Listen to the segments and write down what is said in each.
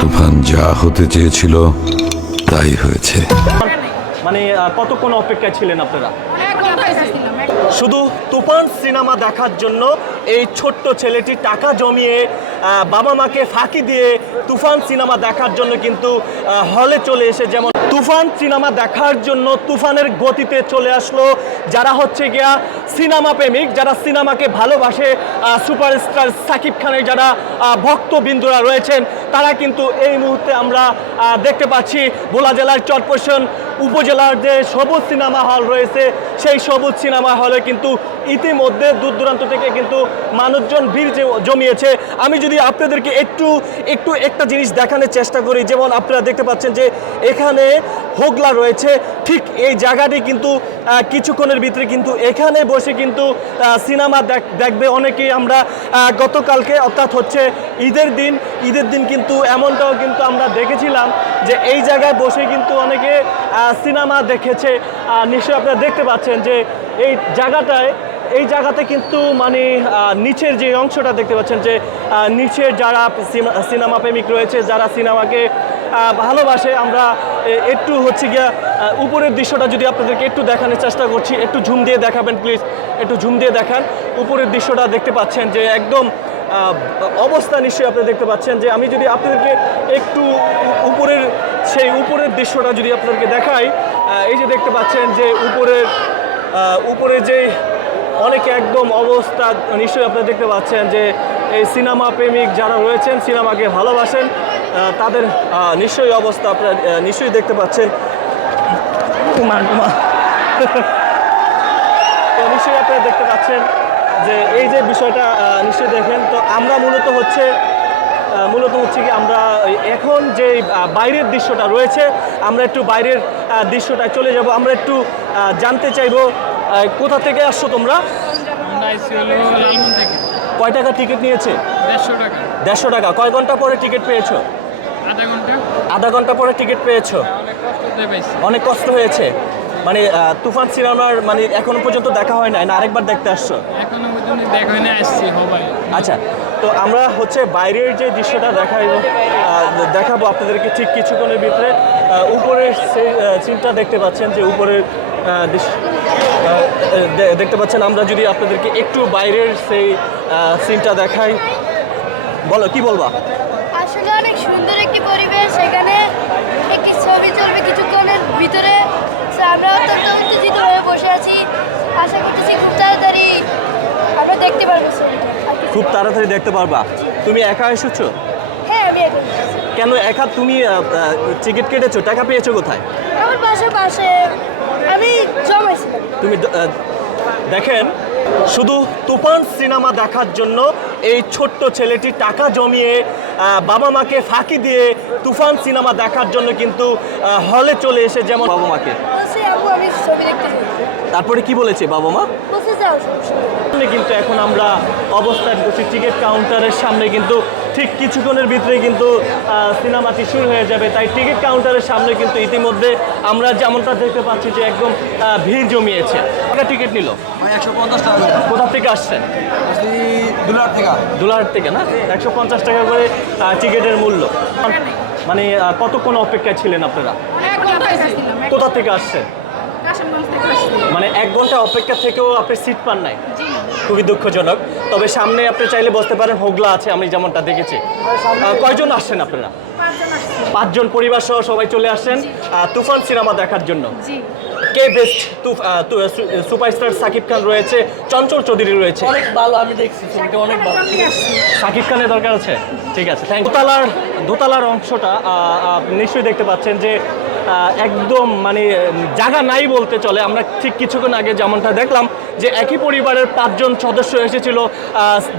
তুফান যা হতে চেয়েছিল তাই হয়েছে। মানে কতক্ষণ অপেক্ষায় ছিলেন আপনারা? শুধু তুফান সিনেমা দেখার জন্য এই ছোট্ট ছেলেটি টাকা জমিয়ে বাবা মাকে ফাঁকি দিয়ে তুফান সিনেমা দেখার জন্য কিন্তু হলে চলে এসে যেমন তুফান সিনেমা দেখার জন্য তুফানের গতিতে চলে আসলো। যারা হচ্ছে গিয়া সিনেমা প্রেমিক যারা সিনেমাকে ভালোবাসে সুপারস্টার সাকিব খানের যারা ভক্তবিন্দুরা রয়েছেন, তারা কিন্তু এই মুহূর্তে আমরা দেখতে পাচ্ছি ভোলা জেলার চটপোষণ উপজেলার যে সবুজ সিনেমা হল রয়েছে, সেই সবুজ সিনেমা হলে কিন্তু ইতিমধ্যে দূর দূরান্ত থেকে কিন্তু মানুষজন ভিড় জমিয়েছে। আমি যদি আপনাদেরকে একটু একটু একটা জিনিস দেখানোর চেষ্টা করি, যেমন আপনারা দেখতে পাচ্ছেন যে এখানে হোগলা রয়েছে। ঠিক এই জায়গাটি কিন্তু কিছুক্ষণের ভিতরে কিন্তু এখানে বসে কিন্তু সিনেমা দেখ- দেখবে অনেকেই আমরা গতকালকে অর্থাৎ হচ্ছে ঈদের দিন ঈদের দিন কিন্তু এমনটাও কিন্তু আমরা দেখেছিলাম যে এই জায়গায় বসে কিন্তু অনেকে সিনেমা দেখেছে। নিশ্চয়ই আপনারা দেখতে পাচ্ছেন যে এই জায়গাটায়, এই জায়গাতে কিন্তু মানে নিচের যে অংশটা দেখতে পাচ্ছেন যে নিচের যারা সিনে- সিনেমা প্রেমিক রয়েছে, যারা সিনেমাকে ভালোবাসে, আমরা একটু হচ্ছে গিয়া উপরের দৃশ্যটা যদি আপনাদেরকে একটু দেখানোর চেষ্টা করছি, একটু ঝুম দিয়ে দেখাবেন প্লিজ একটু ঝুম দিয়ে দেখান। উপরের দৃশ্যটা দেখতে পাচ্ছেন যে একদম অবস্থা নিশ্চয়ই আপনি দেখতে পাচ্ছেন যে আমি যদি আপনাদেরকে একটু উপরের, সেই উপরের দৃশ্যটা যদি আপনাদেরকে দেখাই এই যে দেখতে পাচ্ছেন যে উপরের উপরে যে অনেকে একদম অবস্থা, নিশ্চয়ই আপনারা দেখতে পাচ্ছেন যে এই সিনেমা প্রেমিক যারা রয়েছেন সিনেমাকে ভালোবাসেন তাদের নিশ্চয়ই অবস্থা আপনারা নিশ্চয়ই দেখতে পাচ্ছেন। তো নিশ্চয়ই আপনারা দেখতে পাচ্ছেন যে এই যে বিষয়টা নিশ্চয়ই দেখেন। তো আমরা মূলত হচ্ছে মূলত হচ্ছে কি আমরা এখন যে বাইরের দৃশ্যটা রয়েছে আমরা একটু বাইরের আহ, দৃশ্যটায় চলে যাব। আমরা একটু জানতে চাইব কোথা থেকে আসছো তোমরা? থেকে। কয় টাকা টিকিট নিয়েছে? দেড়শো টাকা। দেড়শো টাকা। কয় ঘণ্টা পরে টিকিট পেয়েছ? আধা ঘণ্টা। আধা ঘণ্টা পরে টিকিট পেয়েছ? অনেক কষ্ট দিয়ে পাইছি। অনেক কষ্ট হয়েছে। মানে তুফান সিনেমার মানে এখনও পর্যন্ত দেখা হয় না? আরেকবার দেখতে আসছো? এখনও পর্যন্ত দেখা হয় না আসছি আচ্ছা তো আমরা হচ্ছে বাইরের যে দৃশ্যটা দেখাইব দেখাবো আপনাদেরকে ঠিক কিছুক্ষণের ভিতরে। উপরের সেই সিনটা দেখতে পাচ্ছেন যে উপরের দেখতে পাচ্ছেন আমরা যদি আপনাদেরকে একটু বাইরের সেই সিনটা দেখাই। বলো কি বলবা? আসলে অনেক সুন্দর একটি পরিবেশ এখানে একটি ছবি চলবে কিছুক্ষণের ভিতরে। আমরা অত্যন্ত উত্তেজিত হয়ে বসে আছি। আশা করতেছি খুব তাড়াতাড়ি আমরা দেখতে পারব খুব তাড়াতাড়ি দেখতে পারবা? তুমি একা এসেছ? হ্যাঁ আমি কেন একা তুমি টিকিট কেটেছো? টাকা পেয়েছ কোথায়? আমার পাশে। জমাইছিলাম তুমি দেখেন শুধু তুফান সিনেমা দেখার জন্য এই ছোট্ট ছেলেটি টাকা জমিয়ে বাবা মাকে ফাঁকি দিয়ে তুফান সিনেমা দেখার জন্য কিন্তু হলে চলে এসে যেমন বাবা মাকে তারপরে কি বলেছে বাবা মা? সামনে কিন্তু এখন আমরা অবস্থান করছি টিকিট কাউন্টারের সামনে কিন্তু ঠিক কিছুক্ষণের ভিতরে কিন্তু সিনেমাটি শুরু হয়ে যাবে। তাই টিকিট কাউন্টারের সামনে কিন্তু ইতিমধ্যে আমরা যেমনটা দেখতে পাচ্ছি যে একদম আহ, ভিড় জমিয়েছে। টাকা টিকিট নিল। একশো পঞ্চাশ টাকা কোথা থেকে আসছেন? দুলার থেকে। দুলাহাট থেকে না? একশো পঞ্চাশ টাকা করে টিকিটের মূল্য। মানে কতক্ষণ অপেক্ষায় ছিলেন আপনারা? কোথা থেকে আসছেন কাশিমগঞ্জ থেকে আসছি মানে এক ঘণ্টা অপেক্ষা থেকেও আপনি সিট পান নাই? খুবই দুঃখজনক। তবে সামনে আপনি চাইলে বসতে পারেন হোগলা আছে আমি যেমনটা দেখেছি। কয়জন আসছেন আপনারা? পাঁচজন পরিবার সহ সবাই চলে আসছেন তুফান সিনেমা দেখার জন্য। জি। কে বেস্ট সুপারস্টার সাকিব খান রয়েছে চঞ্চল চৌধুরী রয়েছে। অনেক ভালো আমি দেখছি ছবিটা অনেক ভালো। সাকিব খানের দরকার আছে? ঠিক আছে থ্যাংক দোতলার দোতলার অংশটা নিশ্চয়ই দেখতে পাচ্ছেন যে একদম মানে জায়গা নাই বলতে চলে। আমরা ঠিক কিছুক্ষণ আগে যেমনটা দেখলাম যে একই পরিবারের পাঁচজন সদস্য এসেছিল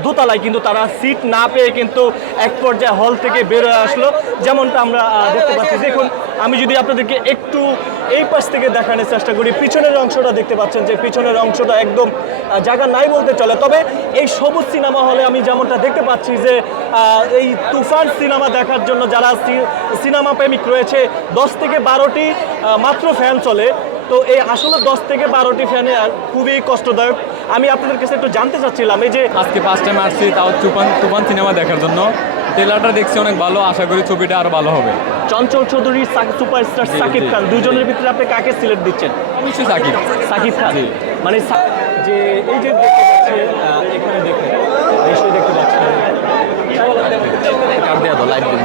দোতলায়, কিন্তু তারা সিট না পেয়ে কিন্তু এক পর্যায়ে হল থেকে বেরোয় আসলো। যেমনটা আমরা দেখতে পাচ্ছি। দেখুন, আমি যদি আপনাদেরকে একটু এই পাশ থেকে দেখানোর চেষ্টা করি। পিছনের অংশটা দেখতে পাচ্ছেন যে পিছনের অংশটা একদম জায়গা নাই বলতে চলে। তবে এই সবুজ সিনেমা হলে আমি যেমনটা দেখতে পাচ্ছি যে এই তুফান সিনেমা দেখার জন্য যারা সিনেমা প্রেমিক রয়েছে, দশ থেকে বারোটি মাত্র ফ্যান চলে। তো এই আসলে দশ থেকে বারোটি ফ্যানে খুবই কষ্টদায়ক। আমি আপনাদের কাছে একটু জানতে চাচ্ছিলাম, এই যে আজকে ফার্স্ট টাইম আসছি, তাও তুফান তুফান সিনেমা দেখার জন্য। ট্রেলারটা দেখছি অনেক ভালো আশা করি ছবিটা আরও ভালো হবে। চঞ্চল চৌধুরী সুপারস্টার সাকিব খান দুজনের ভিতরে আপনি কাকে সিলেক্ট দিচ্ছেন? অবশ্যই সাকিব। সাকিব খান। মানে যে এই যে এখানে দেখে নিশ্চয়ই দেখতে পাচ্ছেন। লাইট দিন।